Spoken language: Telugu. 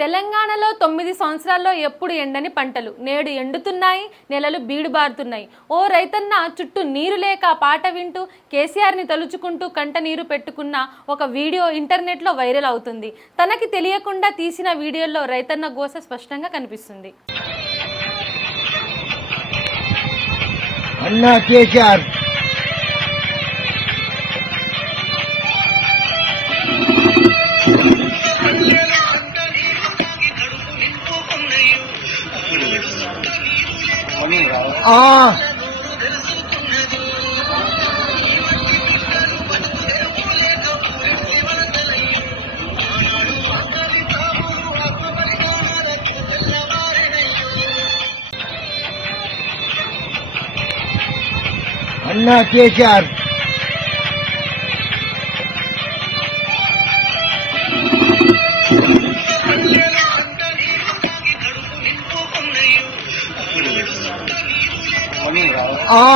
తెలంగాణలో 9 సంవత్సరాల్లో ఎప్పుడు ఎండని పంటలు నేడు ఎండుతున్నాయి, నెలలు బీడుబారుతున్నాయి. ఓ రైతన్న చుట్టూ నీరు లేక పాట వింటూ కేసీఆర్ని తలుచుకుంటూ కంట నీరు పెట్టుకున్న ఒక వీడియో ఇంటర్నెట్లో వైరల్ అవుతుంది. తనకి తెలియకుండా తీసిన వీడియోలో రైతన్న గోస స్పష్టంగా కనిపిస్తుంది. అన్నా కేసీఆర్ అన్నా కేసీఆర్ ఆ